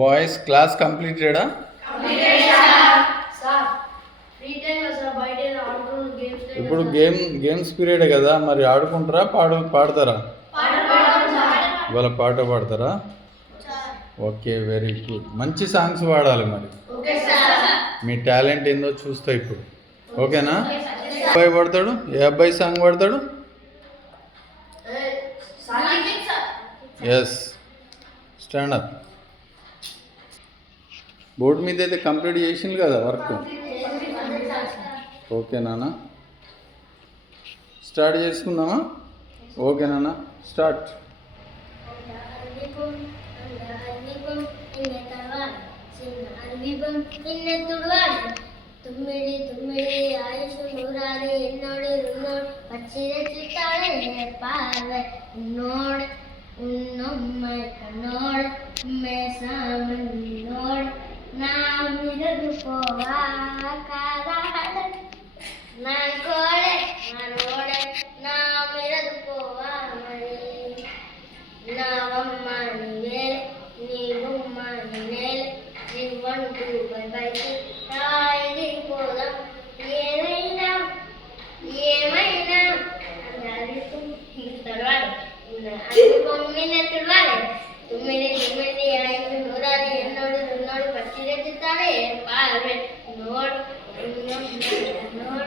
Boys class కంప్లీటెడా? ఇప్పుడు games period కదా, మరి ఆడుకుంటారా పాడతారా? ఇవాళ పాట పాడతారా? Okay, very good. మంచి సాంగ్స్ పాడాలి మరి. మీ టాలెంట్ ఏందో చూస్తా ఇప్పుడు. ఓకేనా? అబ్బాయి పాడతాడు. ఏ అబ్బాయి సాంగ్ పాడతాడు? Yes, stand up. బోర్డు మీద అయితే కంప్లీట్ చేసింది కదా వర్క్. ఓకే నాన్న, స్టార్ట్ చేసుకుందామా? ఓకే నాన్న, స్టార్ట్. തുമ്മിടി തുമ്മിടി ആയുഷ് നൂറാറ് എന്നോട് ഉന്നോട് പച്ചിരച്ചിട്ടാളെ പാവ ഉന്നോട് ഉന്നൊമ്മ കണ്ണോട് ഉമ്മേസാമനോട് നാം ഇരതു പോവാ കാതാട് നാക്കോടെ നാനോടെ നാം ഇരതു പോവാ നാവമ്മ നീവേൽ നീവുമ്മ നീനേൽ നീവണ്ടു ബൈബൈക്ക് రాయిది పోదాం ఏమైనా ఏమైనా అది తడవాలి నిన్న తడవాలి తుమ్మిది తుమ్మిది ఐదు నూరాది ఎన్నోడు రున్నోడు పచ్చిరెత్తుతాడే పాల్వే నోడు నోడు